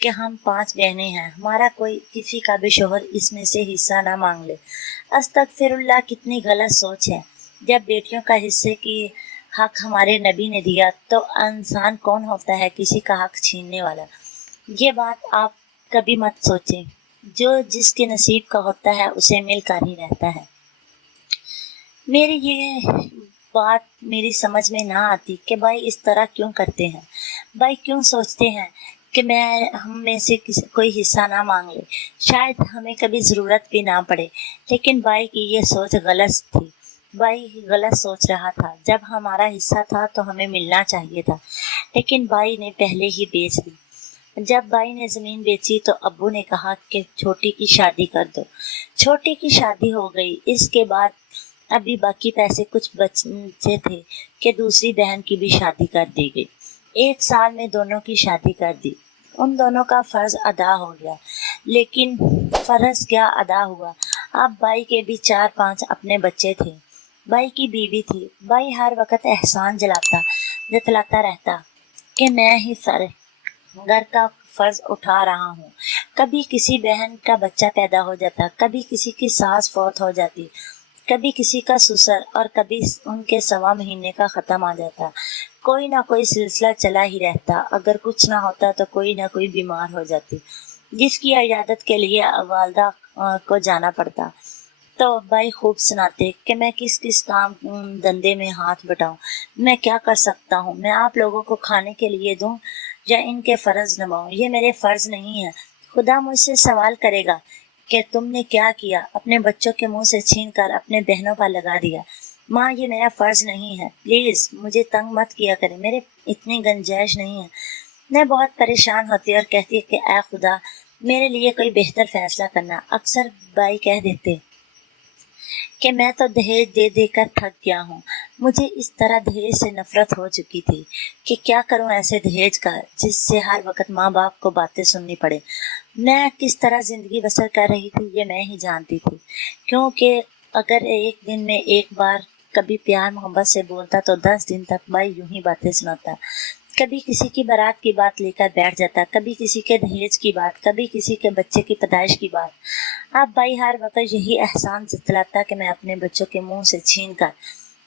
کہ ہم 5 بہنیں ہیں، ہمارا کوئی کسی کا بھی شوہر اس میں سے حصہ نہ مانگ لے۔ استغفر اللہ، کتنی غلط سوچ ہے۔ جب بیٹیوں کا حصے کی حق ہمارے نبی نے دیا تو انسان کون ہوتا ہے کسی کا حق چھیننے والا؟ یہ بات آپ کبھی مت سوچیں۔ جو جس کے نصیب کا ہوتا ہے اسے مل کر ہی رہتا ہے۔ میری یہ بات میری سمجھ میں نہ آتی کہ بھائی اس طرح کیوں کرتے ہیں، بھائی کیوں سوچتے ہیں کہ ہم میں سے کوئی حصہ نہ مانگ لے، شاید ہمیں کبھی ضرورت بھی نہ پڑے۔ لیکن بھائی کی یہ سوچ غلط تھی، بھائی غلط سوچ رہا تھا۔ جب ہمارا حصہ تھا تو ہمیں ملنا چاہیے تھا، لیکن بھائی نے پہلے ہی بیچ دی۔ جب بھائی نے زمین بیچی تو ابو نے کہا کہ چھوٹی کی شادی کر دو۔ چھوٹی کی شادی ہو گئی۔ اس کے بعد ابھی باقی پیسے کچھ بچے تھے کہ دوسری بہن کی بھی شادی کر دی گئی۔ 1 سال میں دونوں کی شادی کر دی۔ ان دونوں کا فرض ادا ہو گیا۔ لیکن فرض کیا ادا ہوا، اب بھائی کے بھی 4-5 اپنے بچے تھے، بھائی کی بیوی تھی۔ بھائی ہر وقت احسان جتلاتا رہتا کہ میں ہی گھر کا فرض اٹھا رہا ہوں۔ کبھی کسی بہن کا بچہ پیدا ہو جاتا، کبھی کسی کی ساس فوت ہو جاتی، کبھی کسی کا سسر، اور کبھی ان کے 1.25 مہینے کا ختم آ جاتا۔ کوئی نہ کوئی سلسلہ چلا ہی رہتا۔ اگر کچھ نہ ہوتا تو کوئی نہ کوئی بیمار ہو جاتی جس کی عیادت کے لیے والدہ کو جانا پڑتا۔ تو بھائی خوب سناتے کہ میں کس کام دھندے میں ہاتھ بٹاؤں، میں کیا کر سکتا ہوں، میں آپ لوگوں کو کھانے کے لیے دوں یا ان کے فرض نبھاؤں، یہ میرے فرض نہیں ہے۔ خدا مجھ سے سوال کرے گا کہ تم نے کیا کیا، اپنے بچوں کے منہ سے چھین کر اپنے بہنوں پر لگا دیا۔ ماں یہ میرا فرض نہیں ہے، پلیز مجھے تنگ مت کیا کریں، میرے اتنی گنجائش نہیں ہے۔ میں بہت پریشان ہوتی اور کہتی کہ اے خدا میرے لیے کوئی بہتر فیصلہ کرنا۔ اکثر بھائی کہہ دیتے کہ میں تو دہیج دے دے کر تھک گیا ہوں۔ مجھے اس طرح دہیج سے نفرت ہو چکی تھی کہ کیا کروں ایسے دہیج کا جس سے ہر وقت ماں باپ کو باتیں سننی پڑے۔ میں کس طرح زندگی بسر کر رہی تھی یہ میں ہی جانتی تھی، کیونکہ اگر ایک دن میں ایک بار کبھی پیار محبت سے بولتا تو 10 دن تک بھائی یوں ہی باتیں سناتا۔ کبھی کسی کی بارات کی بات لے کر بیٹھ جاتا، کبھی کسی کے دہیج کی بات، کبھی کسی کے بچے کی پیدائش کی بات۔ اب بھائی ہر وقت یہی احسان جتلاتا کہ میں اپنے بچوں کے منہ سے چھین کر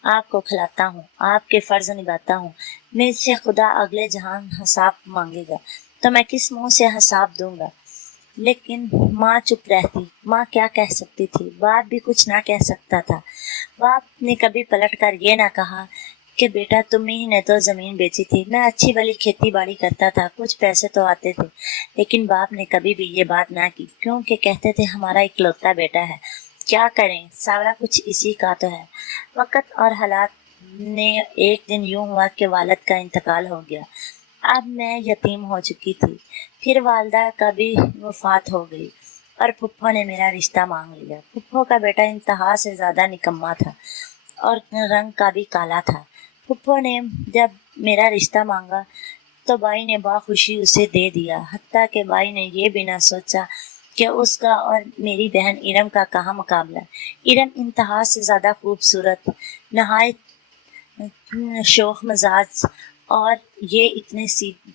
آپ کو کھلاتا ہوں، آپ کے فرض نبھاتا ہوں۔ مجھ سے خدا اگلے جہان حساب مانگے گا تو میں کس منہ سے حساب دوں گا؟ لیکن ماں چپ رہتی۔ ماں کیا کہہ سکتی تھی؟ باپ بھی کچھ نہ کہہ سکتا تھا۔ باپ نے کبھی پلٹ کر یہ نہ کہا کہ بیٹا تم ہی نے تو زمین بیچی تھی، میں اچھی بھلی کھیتی باڑی کرتا تھا، کچھ پیسے تو آتے تھے۔ لیکن باپ نے کبھی بھی یہ بات نہ کی، کیونکہ کہتے تھے ہمارا اکلوتا بیٹا ہے، کیا کریں، سارا کچھ اسی کا تو ہے۔ وقت اور حالات نے ایک دن یوں ہوا کہ والد کا انتقال ہو گیا۔ اب میں یتیم ہو چکی تھی، پھر والدہ کا بھی وفات ہو گئی اور پھپھو نے میرا رشتہ مانگ لیا۔ پھپھو کا بیٹا انتہا سے زیادہ نکما تھا اور رنگ کا بھی کالا تھا۔ پھپھو نے جب میرا رشتہ مانگا تو بھائی نے باخوشی اسے دے دیا، حتیٰ کہ بھائی نے یہ بھی نہ سوچا کہ اس کا اور میری بہن ارم کا کہاں مقابلہ۔ ارم انتہا سے زیادہ خوبصورت، نہایت شوخ مزاج، اور یہ اتنے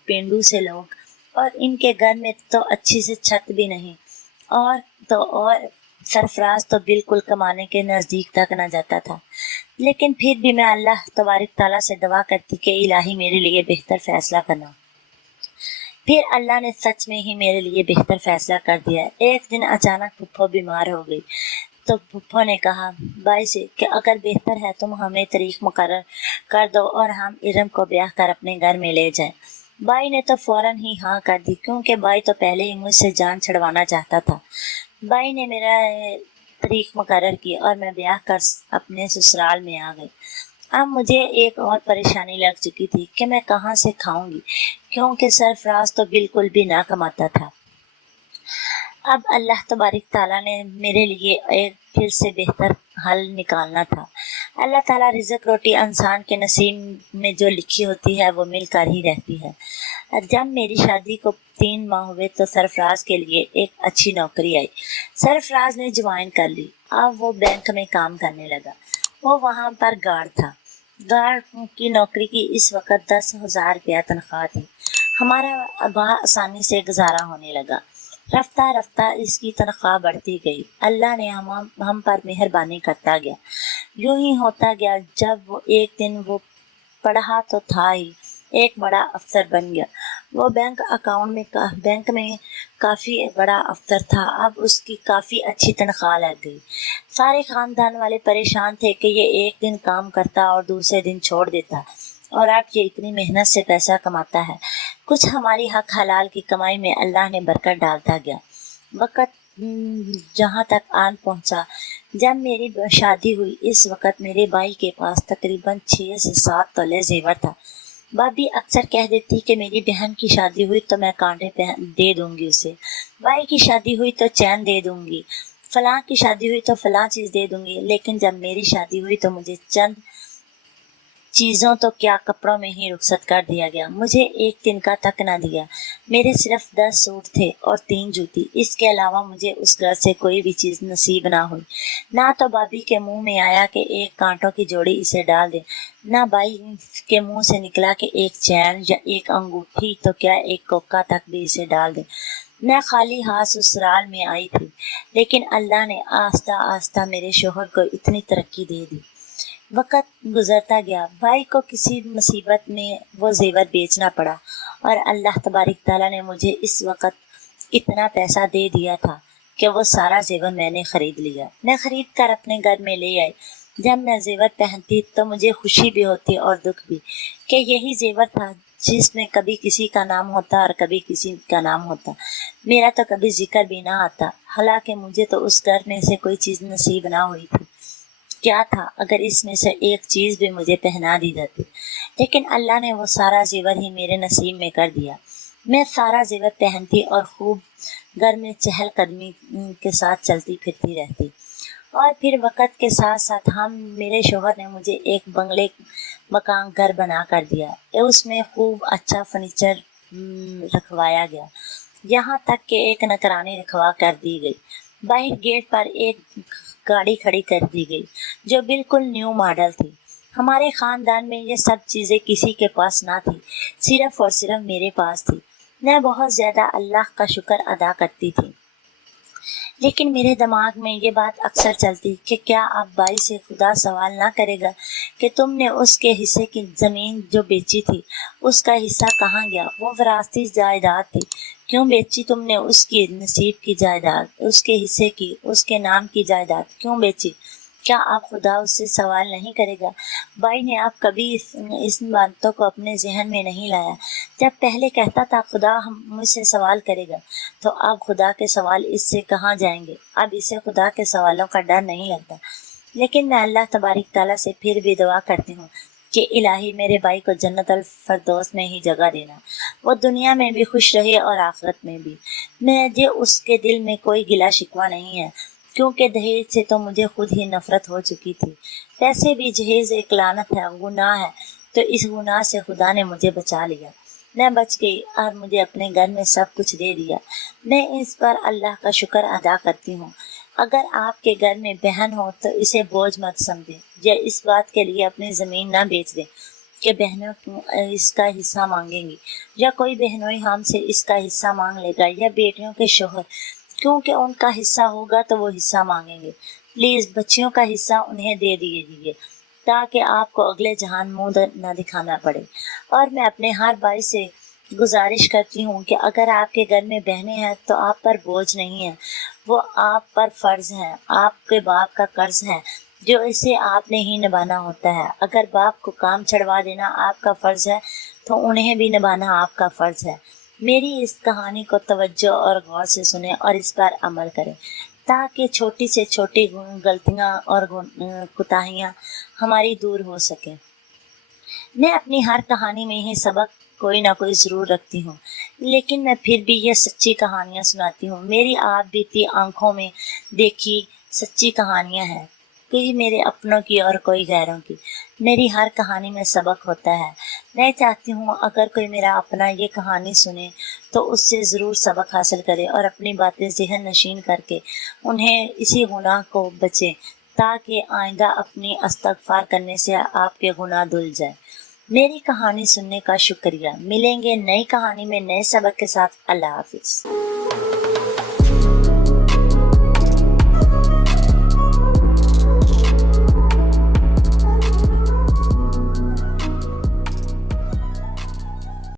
پینڈو سے لوگ، اور ان کے گھر میں تو اچھی سے چھت بھی نہیں، اور سرفراز تو بالکل کمانے کے نزدیک تک نہ جاتا تھا۔ لیکن پھر بھی میں اللہ تبارک تعالیٰ سے دعا کرتی کہ الہی میرے لیے بہتر فیصلہ کرنا۔ پھر اللہ نے سچ میں ہی میرے لیے بہتر فیصلہ کر دیا۔ ایک دن اچانک پھپھو بیمار ہو گئی تو پھپھو نے کہا بھائی سے کہ اگر بہتر ہے تم ہمیں تاریخ مقرر کر دو اور ہم ارم کو بیاہ کر اپنے گھر میں لے جائیں۔ بھائی نے تو فوراً ہی ہاں کر دی، کیونکہ بھائی تو پہلے ہی مجھ سے جان چھڑوانا چاہتا تھا۔ بھائی نے میرا تاریخ مقرر کی اور میں بیاہ کر اپنے سسرال میں آ گئی۔ اب مجھے ایک اور پریشانی لگ چکی تھی کہ میں کہاں سے کھاؤں گی، کیونکہ سرفراز تو بالکل بھی نہ کماتا تھا۔ اب اللہ تبارک تعالیٰ نے میرے لیے ایک پھر سے بہتر حل نکالنا تھا۔ اللہ تعالیٰ رزق روٹی انسان کے نصیب میں جو لکھی ہوتی ہے وہ مل کر ہی رہتی ہے۔ جب میری شادی کو 3 ماہ ہوئے تو سرفراز کے لیے ایک اچھی نوکری آئی۔ سرفراز نے جوائن کر لی۔ اب وہ بینک میں کام کرنے لگا۔ وہ وہاں پر گارڈ تھا۔ گارڈ کی نوکری کی اس وقت 10,000 روپیہ تنخواہ تھی۔ ہمارا بآسانی سے گزارا ہونے لگا۔ رفتہ رفتہ اس کی تنخواہ بڑھتی گئی۔ اللہ نے ہم پر مہربانی کرتا گیا۔ یوں ہی ہوتا گیا، جب ایک دن وہ پڑھا تو تھا ہی، ایک بڑا افسر بن گیا۔ وہ بینک میں کافی بڑا افسر تھا۔ اب اس کی کافی اچھی تنخواہ لگ گئی۔ سارے خاندان والے پریشان تھے کہ یہ ایک دن کام کرتا اور دوسرے دن چھوڑ دیتا، اور اب یہ اتنی محنت سے پیسہ کماتا ہے۔ کچھ ہماری حق حلال کی کمائی میں اللہ نے برکت ڈالتا گیا۔ وقت جہاں تک آن پہنچا، جب میری شادی ہوئی، اس وقت میرے بھائی کے پاس تقریباً 6 سے 7 تولے زیور تھا۔ بھابھی اکثر کہہ دیتی کہ میری بہن کی شادی ہوئی تو میں کانٹے دے دوں گی اسے، بھائی کی شادی ہوئی تو چین دے دوں گی، فلاں کی شادی ہوئی تو فلاں چیز دے دوں گی۔ لیکن جب میری شادی ہوئی تو مجھے چند چیزوں تو کیا، کپڑوں میں ہی رخصت کر دیا گیا۔ مجھے ایک دن کا تک نہ دیا۔ میرے صرف 10 سوٹ تھے اور 3 جوتی۔ اس کے علاوہ مجھے اس گھر سے کوئی بھی چیز نصیب نہ ہوئی۔ نہ تو بھابھی کے منہ میں آیا کہ ایک کانٹوں کی جوڑی اسے ڈال دے، نہ بھائی کے منہ سے نکلا کہ ایک چین یا ایک انگوٹھی تو کیا ایک کوکا تک بھی اسے ڈال دے۔ میں خالی ہاتھ سسرال میں آئی تھی، لیکن اللہ نے آہستہ آہستہ میرے شوہر کو اتنی ترقی دے دی۔ وقت گزرتا گیا، بھائی کو کسی مصیبت میں وہ زیور بیچنا پڑا، اور اللہ تبارک تعالیٰ نے مجھے اس وقت اتنا پیسہ دے دیا تھا کہ وہ سارا زیور میں نے خرید لیا۔ میں خرید کر اپنے گھر میں لے آئی۔ جب میں زیور پہنتی تو مجھے خوشی بھی ہوتی اور دکھ بھی، کہ یہی زیور تھا جس میں کبھی کسی کا نام ہوتا اور کبھی کسی کا نام ہوتا، میرا تو کبھی ذکر بھی نہ آتا۔ حالانکہ مجھے تو اس گھر میں سے کوئی چیز نصیب نہ ہوئی تھی۔ کیا تھا اگر اس میں سے ایک چیز بھی مجھے پہنا دی جاتی، لیکن اللہ نے وہ سارا زیور ہی میرے نصیب میں کر دیا۔ میں سارا زیور پہنتی اور خوب گھر میں چہل قدمی کے ساتھ چلتی پھرتی رہتی۔ اور پھر وقت کے ساتھ ساتھ میرے شوہر نے مجھے ایک بنگلے مکان گھر بنا کر دیا۔ اس میں خوب اچھا فرنیچر رکھوایا گیا، یہاں تک کہ ایک نگرانی رکھوا کر دی گئی۔ باہر گیٹ پر ایک گاڑی کھڑی کر دی گئی جو بالکل نیو ماڈل تھی۔ ہمارے خاندان میں یہ سب چیزیں کسی کے پاس نہ تھی، صرف اور صرف میرے پاس تھی۔ میں بہت زیادہ اللہ کا شکر ادا کرتی تھی، لیکن میرے دماغ میں یہ بات اکثر چلتی کہ کیا اب بھائی سے خدا سوال نہ کرے گا کہ تم نے اس کے حصے کی زمین جو بیچی تھی، اس کا حصہ کہاں گیا؟ وہ وراثتی جائیداد تھی، کیوں بیچی تم نے؟ اس کی نصیب کی جائیداد، اس کے حصے کی، اس کے نام کی جائیداد کیوں بیچی؟ کیا آپ خدا اس سے سوال نہیں کرے گا؟ بھائی نے آپ کبھی اس باتوں کو اپنے ذہن میں نہیں لایا۔ جب پہلے کہتا تھا خدا مجھ سے سوال کرے گا، تو اب خدا کے سوال اس سے کہاں جائیں گے؟ اب اسے خدا کے سوالوں کا ڈر نہیں لگتا۔ لیکن میں اللہ تبارک تعالیٰ سے پھر بھی دعا کرتی ہوں کہ الہی میرے بھائی کو جنت الفردوس میں ہی جگہ دینا، وہ دنیا میں بھی خوش رہے اور آخرت میں بھی۔ مجھے اس کے دل میں کوئی گلہ شکوہ نہیں ہے، کیونکہ دہیج سے تو مجھے خود ہی نفرت ہو چکی تھی۔ ویسے بھی جہیز ایک لعنت ہے، گناہ ہے، تو اس گناہ سے خدا نے مجھے بچا لیا، میں بچ گئی اور مجھے اپنے گھر میں سب کچھ دے دیا۔ میں اس پر اللہ کا شکر ادا کرتی ہوں۔ اگر آپ کے گھر میں بہن ہو تو اسے بوجھ مت سمجھیں، یا اس بات کے لیے اپنی زمین نہ بیچ دیں کہ بہنوں اس کا حصہ مانگیں گی، یا کوئی بہنوئی ہم سے اس کا حصہ مانگ لے گا، یا بیٹیوں کے شوہر، کیونکہ ان کا حصہ ہوگا تو وہ حصہ مانگیں گے۔ پلیز بچیوں کا حصہ انہیں دے دیجیے تاکہ آپ کو اگلے جہان منہ نہ دکھانا پڑے۔ اور میں اپنے ہر بھائی سے گزارش کرتی ہوں کہ اگر آپ کے گھر میں بہنیں ہیں تو آپ پر بوجھ نہیں ہے، وہ آپ پر فرض ہے، آپ کے باپ کا قرض ہے جو اسے آپ نے ہی نبھانا ہوتا ہے۔ اگر باپ کو کام چھڑوا دینا آپ کا فرض ہے تو انہیں بھی نبھانا آپ کا فرض ہے۔ میری اس کہانی کو توجہ اور غور سے سنیں اور اس پر عمل کریں، تاکہ چھوٹی سے چھوٹی غلطیاں اور کوتاہیاں ہماری دور ہو سکیں۔ میں اپنی ہر کہانی میں ہی سبق کوئی نہ کوئی ضرور رکھتی ہوں، لیکن میں پھر بھی یہ سچی کہانیاں سناتی ہوں۔ میری آپ بیتی آنکھوں میں دیکھی سچی کہانیاں ہیں، کوئی میرے اپنوں کی اور کوئی غیروں کی۔ میری ہر کہانی میں سبق ہوتا ہے۔ میں چاہتی ہوں اگر کوئی میرا اپنا یہ کہانی سنے تو اس سے ضرور سبق حاصل کرے اور اپنی باتیں ذہن نشین کر کے انہیں اسی گناہ کو بچے، تاکہ آئندہ اپنی استغفار کرنے سے آپ کے گناہ دھل جائے۔ میری کہانی سننے کا شکریہ. ملیں گے نئی کہانی میں نئے سبق کے ساتھ. اللہ حافظ.